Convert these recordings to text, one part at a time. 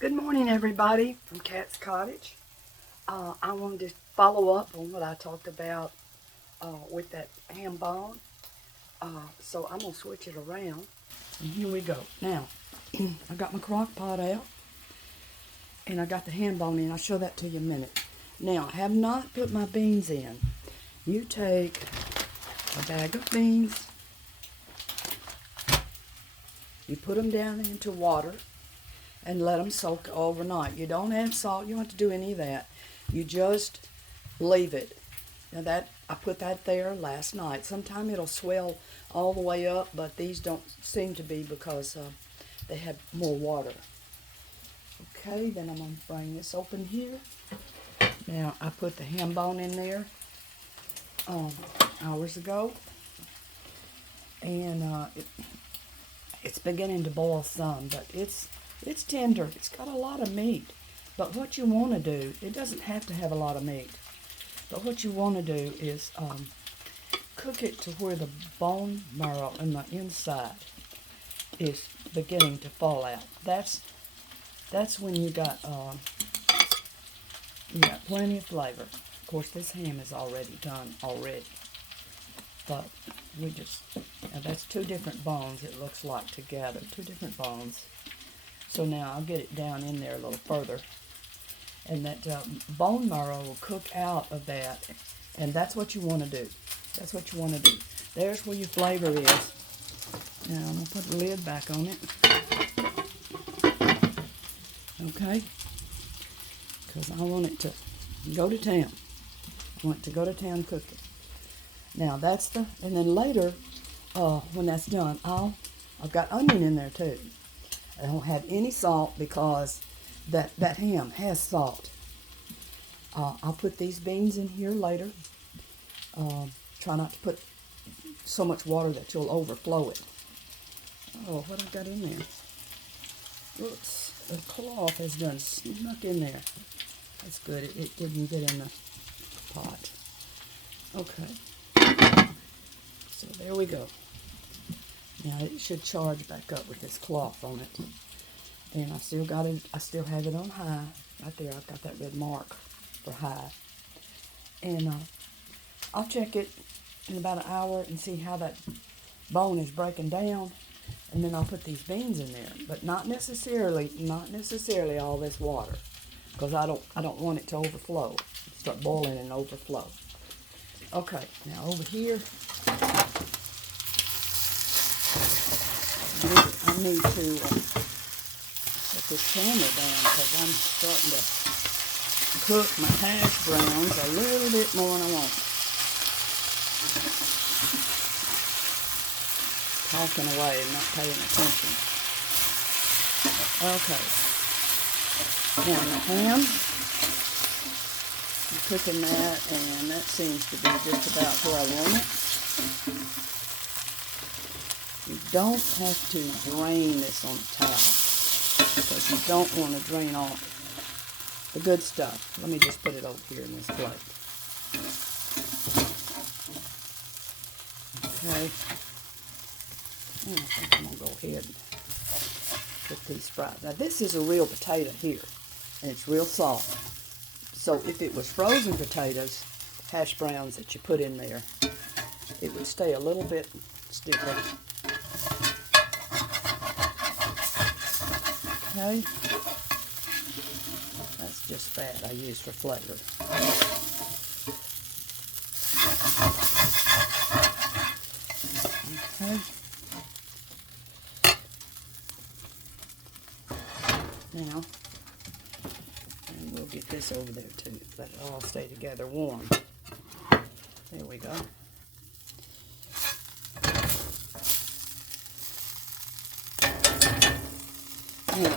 Good morning, everybody from Cat's Cottage. I wanted to follow up on what I talked about with that ham bone. So I'm going to switch it around. And here we go. Now, I got my crock pot out and I got the ham bone in. I'll show that to you in a minute. Now, I have not put my beans in. You take a bag of beans, you put them down into water, and let them soak overnight. You don't add salt. You don't have to do any of that. You just leave it. Now that I put that there last night. Sometime it'll swell all the way up, but these don't seem to be because they have more water. Okay, then I'm going to bring this open here. Now I put the ham bone in there hours ago, and it's beginning to boil some, but it's tender. It's got a lot of meat. But what you want to do, it doesn't have to have a lot of meat. But what you want to do is cook it to where the bone marrow in the inside is beginning to fall out. That's when you got plenty of flavor. Of course, this ham is already done already. But now that's two different bones, it looks like, together. Two different bones. So now I'll get it down in there a little further. And that bone marrow will cook out of that. And that's what you want to do. That's what you want to do. There's where your flavor is. Now I'm going to put the lid back on it. Okay? Because I want it to go to town. I want it to go to town cooking. Now and then later, when that's done, I've got onion in there too. I don't have any salt because that ham has salt. I'll put these beans in here later. Try not to put so much water that you'll overflow it. Oh, what I've got in there? Oops, the cloth has done snuck in there. That's good. It didn't get in the pot. Okay. So there we go. Now it should charge back up with this cloth on it. And I still have it on high. Right there, I've got that red mark for high. And I'll check it in about an hour and see how that bone is breaking down. And then I'll put these beans in there. But not necessarily all this water. Because I don't want it to overflow. Start boiling and overflow. Okay, now over here, I need to put this camera down because I'm starting to cook my hash browns a little bit more than I want. Talking away and not paying attention. Okay. Now the ham, I'm cooking that, and that seems to be just about where I want it. You don't have to drain this on a towel because you don't want to drain off the good stuff. Let me just put it over here in this plate. Okay. I think I'm going to go ahead and put these fries. Now this is a real potato here, and it's real soft. So if it was frozen potatoes, hash browns that you put in there, it would stay a little bit stiffer. Okay, that's just fat I use for flavor. Okay. Now, and we'll get this over there too. Let it all stay together warm. There we go. Now,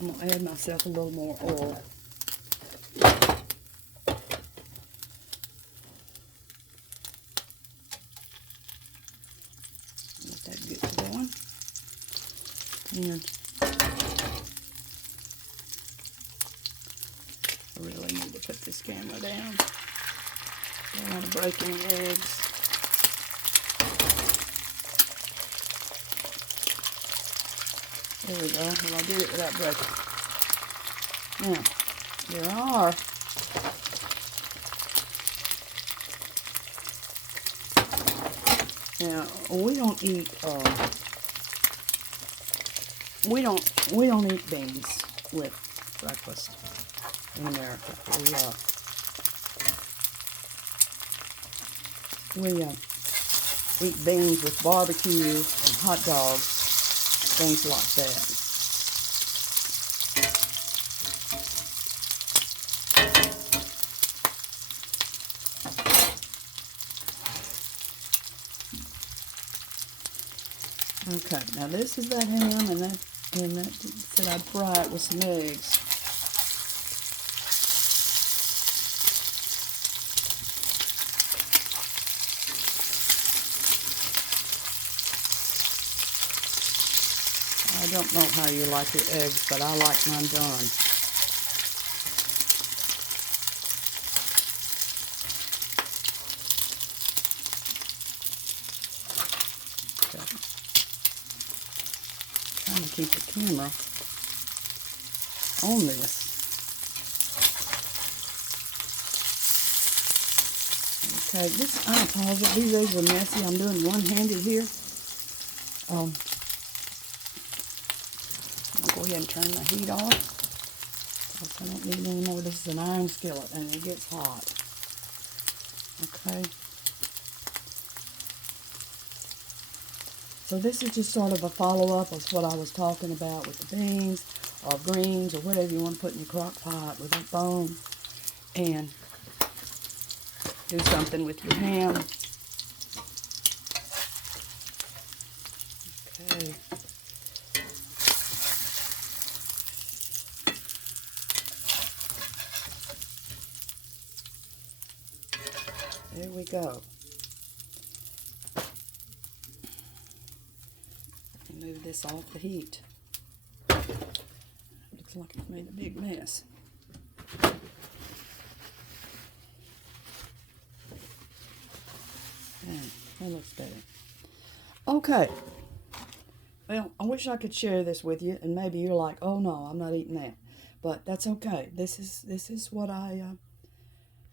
I'm going to add myself a little more oil. Let that get going. And I really need to put this camera down. Don't want to break any eggs. There we go. Well, I did it without breaking. Now, there are now we don't eat we don't eat beans with breakfast in America. We eat beans with barbecue and hot dogs, things like that. Okay, now this is that ham, and that said I'd fry it with some eggs. I don't know how you like your eggs, but I like mine done. Okay. Trying to keep the camera on this. Okay, I apologize. These eggs are messy. I'm doing one-handed here. I'll go ahead and turn my heat off. I don't need any more. This is an iron skillet, and it gets hot. Okay. So this is just sort of a follow-up of what I was talking about with the beans or greens or whatever you want to put in your crock pot with a bone, and do something with your ham. Okay. There we go. Move this off the heat. Looks like it's made a big mess. That looks better. Okay. Well, I wish I could share this with you, and maybe you're like, "Oh no, I'm not eating that," but that's okay. This is what I